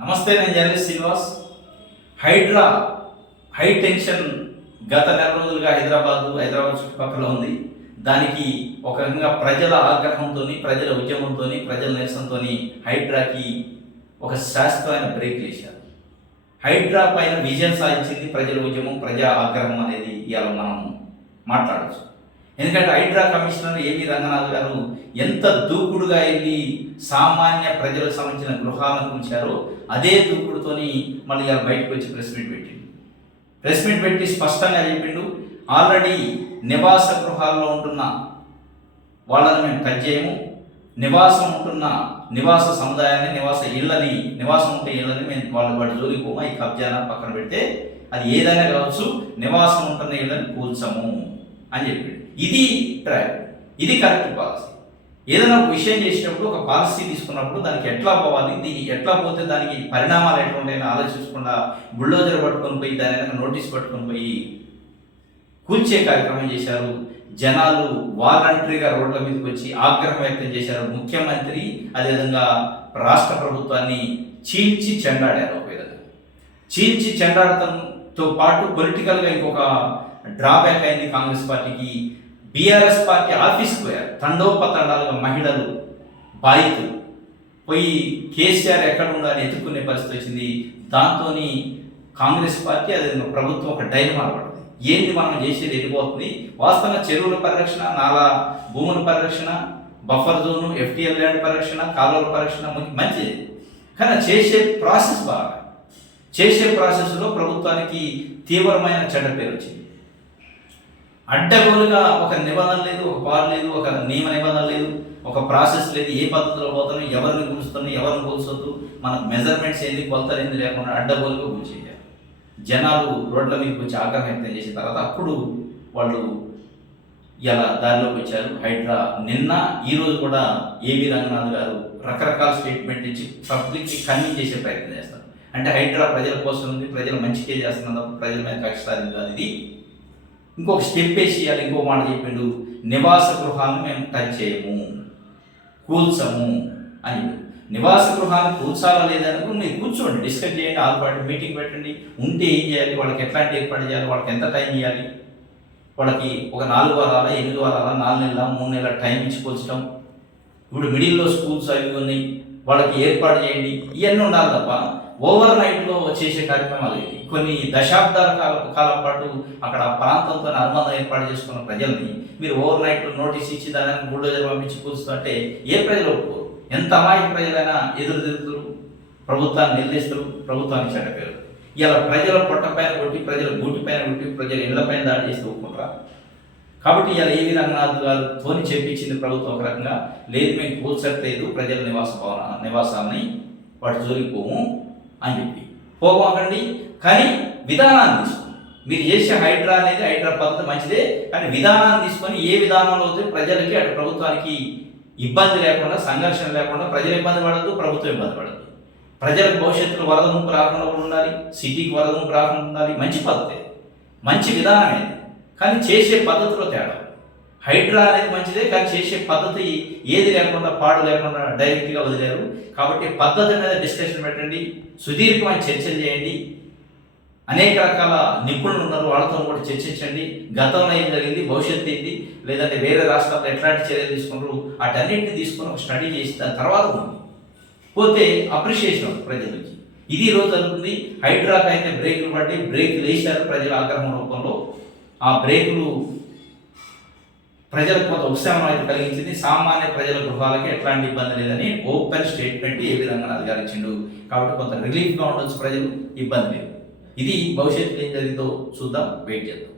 నమస్తే, నేను journalist Srinivas. Hydraa high tension గత నెల రోజులుగా హైదరాబాద్ చుట్టుపక్కల ఉంది. దానికి ఒక రకంగా ప్రజల ఆగ్రహంతో, ప్రజల ఉద్యమంతో, ప్రజల నిరసనతో హైడ్రాకి ఒక శాశ్వతమైన బ్రేక్ వేశారు. హైడ్రా పైన విజయం సాధించింది ప్రజల ఉద్యమం, ప్రజా ఆగ్రహం అనేది ఇవాళ మనం మాట్లాడచ్చు. ఎందుకంటే హైడ్రా కమిషనర్ ఏవి రంగనాథ్ గారు ఎంత దూకుడుగా వెళ్ళి సామాన్య ప్రజలకు సంబంధించిన గృహాలను కూల్చారో అదే దూకుడుతోని మళ్ళీ ఇలా బయటకు వచ్చి ప్రెస్ మీట్ పెట్టి స్పష్టంగా చెప్పిండు, ఆల్రెడీ నివాస గృహాల్లో ఉంటున్న వాళ్ళని మేము టచ్ చేయము, నివాసం ఉంటున్న నివాస సముదాయాన్ని, నివాసం ఉంటే ఇళ్ళని మేము వాటి జోలికి పోమా, ఈ కబ్జానా పక్కన పెడితే అది ఏదైనా కావచ్చు, నివాసం ఉంటున్న ఇళ్ళని కూల్చము అని చెప్పిండు. ఇది ట్రాక్, ఇది కరెక్ట్ పాలసీ. ఏదైనా ఒక విషయం చేసినప్పుడు, ఒక పాలసీ తీసుకున్నప్పుడు దానికి ఎట్లా పోవాలి, దీనికి ఎట్లా పోతే దానికి పరిణామాలు ఎట్లా ఉంటాయని ఆలోచించకుండా బుల్డోజర్ పట్టుకొని పోయి దాని వెనక నోటీస్ పట్టుకొని పోయి కూల్చే కార్యక్రమం చేశారు. జనాలు వాలంటరీగా రోడ్ల మీదకి వచ్చి ఆగ్రహం వ్యక్తం చేశారు. ముఖ్యమంత్రి అదేవిధంగా రాష్ట్ర ప్రభుత్వాన్ని చీల్చి చెండాడారు. ఒక విధంగా చీల్చి చెండాడటంతో పాటు పొలిటికల్గా ఇంకొక డ్రాబ్యాక్ అయింది కాంగ్రెస్ పార్టీకి. బీఆర్ఎస్ పార్టీ ఆఫీస్కి పోయారు తండోపతండాలుగా మహిళలు, బాధితులు పోయి కేసీఆర్ ఎక్కడ ఉండాలని ఎత్తుక్కునే పరిస్థితి వచ్చింది. దాంతో కాంగ్రెస్ పార్టీ అదేవిధంగా ప్రభుత్వం ఒక డైలమా పడింది. ఏంటి మనం చేసేది వెళ్ళిపోతుంది. వాస్తవంగా చెరువుల పరిరక్షణ, నాలా భూముల పరిరక్షణ, బఫర్ జోను, ఎఫ్టీఎల్ ల్యాండ్ పరిరక్షణ, కాలువల పరిరక్షణ మంచిది. కానీ చేసే ప్రాసెస్లో ప్రభుత్వానికి తీవ్రమైన చెడ్డ పేరు వచ్చింది. అడ్డగోలుగా ఒక నిబంధన లేదు, ఒక పాలు లేదు, ఒక నియమ నిబంధన లేదు, ఒక ప్రాసెస్ లేదు. ఏ పద్ధతిలో పోతాను, ఎవరిని కూలుస్తున్నాను, ఎవరిని కూల్చొద్దు, మనకు మెజర్మెంట్స్ ఏంది, కొలతలు ఏంది లేకుండా అడ్డగోలుగా కూల్చేయాలి. జనాలు రోడ్ల మీదకి వచ్చి ఆగ్రహం వ్యక్తం చేసిన తర్వాత అప్పుడు వాళ్ళు ఇలా దారిలోకి వచ్చారు. హైడ్రా నిన్న ఈరోజు కూడా ఏవి రంగనాథ్ గారు రకరకాల స్టేట్మెంట్ ఇచ్చి పబ్లిక్కి కన్విన్స్ చేసే ప్రయత్నం చేస్తారు. అంటే హైడ్రా ప్రజల కోసం ఉంది, ప్రజల మంచికే చేస్తున్నప్పుడు ప్రజల మీద కక్ష సాధింది కాదు. ఇది ఇంకొక స్టెప్ వేసి ఇవ్వాలి. ఇంకో మాట చెప్పిండు, నివాస గృహాలను మేము టచ్ చేయము, కూల్చము అని. నివాస గృహాన్ని కూల్చాలా లేదనుకో మీరు కూర్చోండి, డిస్కస్ చేయండి, ఆల్ పార్టీ మీటింగ్ పెట్టండి. ఉంటే ఏం చేయాలి, వాళ్ళకి ఎట్లాంటి ఏర్పాటు చేయాలి, వాళ్ళకి ఎంత టైం ఇవ్వాలి, వాళ్ళకి ఒక 4 వారాల 8 వారాల 4 నెలల 3 నెలల టైం ఇచ్చి కూల్చడం. ఇప్పుడు మిడిల్లో స్కూల్స్ అవి ఉన్నాయి, వాళ్ళకి ఏర్పాటు చేయండి. ఇవన్నీ ఉండాలి తప్ప ఓవర్ నైట్లో చేసే కార్యక్రమాలు ఇది. కొన్ని దశాబ్దాల కాలం పాటు అక్కడ ప్రాంతంతో అనుబంధం ఏర్పాటు చేసుకున్న ప్రజల్ని మీరు ఓవర్ నైట్లో నోటీస్ ఇచ్చి దాన్ని బుల్డోజర్ పంపించి కూల్చుతుంటే ఏ ప్రజలు ఒప్పుకోరు. ఎంత అమాయక ప్రజలైనా ఎదురు తిరుగుతారు, ప్రభుత్వాన్ని నిలదీస్తారు, ప్రభుత్వానికి చెడ్డ పేరు. ఇలా ప్రజల పొట్ట పైన కొట్టి, ప్రజల గూటి పైన కొట్టి, ప్రజల ఇళ్ల పైన దాడి చేసి ఒప్పుకుంటారా? కాబట్టి ఇలా ఏవి రంగనాథ్ గారితో చెప్పించింది ప్రభుత్వం ఒక రకంగా, లేదు మేము కూల్చట్లేదు ప్రజల నివాసాలని, వాటి జోలికి పోము అని చెప్పి పోకండి. కానీ విధానాన్ని తీసుకుని మీరు చేసే హైడ్రా పద్ధతి మంచిదే, కానీ విధానాన్ని తీసుకొని ఏ విధానంలో అయితే ప్రజలకి అటు ప్రభుత్వానికి ఇబ్బంది లేకుండా, సంఘర్షణ లేకుండా, ప్రజలు ఇబ్బంది పడద్దు, ప్రభుత్వం ఇబ్బంది పడద్దు, ప్రజలకు భవిష్యత్తులో వరద ముంపు రాకుండా ఉండాలి, సిటీకి వరద ముంపు రాకుండా ఉండాలి. మంచి పద్ధతి, మంచి విధానమే. కానీ చేసే పద్ధతిలో తేడా. హైడ్రా అనేది మంచిదే, కానీ చేసే పద్ధతి ఏది లేకుండా, పాడు లేకుండా డైరెక్ట్గా వదిలేరు. కాబట్టి పద్ధతి మీద డిస్కషన్ పెట్టండి, సుదీర్ఘమైన చర్చలు చేయండి. అనేక రకాల నిపుణులు ఉన్నారు, వాళ్ళతో కూడా చర్చించండి. గతంలో ఏం జరిగింది, భవిష్యత్తు ఏంటి, లేదంటే వేరే రాష్ట్రాల్లో ఎట్లాంటి చర్యలు తీసుకున్నారు, వాటన్నింటినీ తీసుకొని ఒక స్టడీ చేసి దాని తర్వాత ఉంది పోతే అప్రిషియేషన్ ప్రజల నుంచి. ఇది ఈరోజు జరుగుతుంది. హైడ్రాకి అయితే బ్రేకులు పట్టి బ్రేకులు వేశారు ప్రజల ఆగ్రహం రూపంలో. ఆ బ్రేకులు ప్రజలకు కొంత ఉత్సాహం అయితే కలిగించింది. సామాన్య ప్రజల గృహాలకి ఎట్లాంటి ఇబ్బంది లేదని ఓపెన్ స్టేట్మెంట్ ఏ విధంగా అధికారించిండు. కాబట్టి కొంత రిలీఫ్గా ఉండొచ్చు, ప్రజలు ఇబ్బంది లేదు. ఇది భవిష్యత్తులో ఏం జరిగిందో చూద్దాం, వెయిట్ చేద్దాం.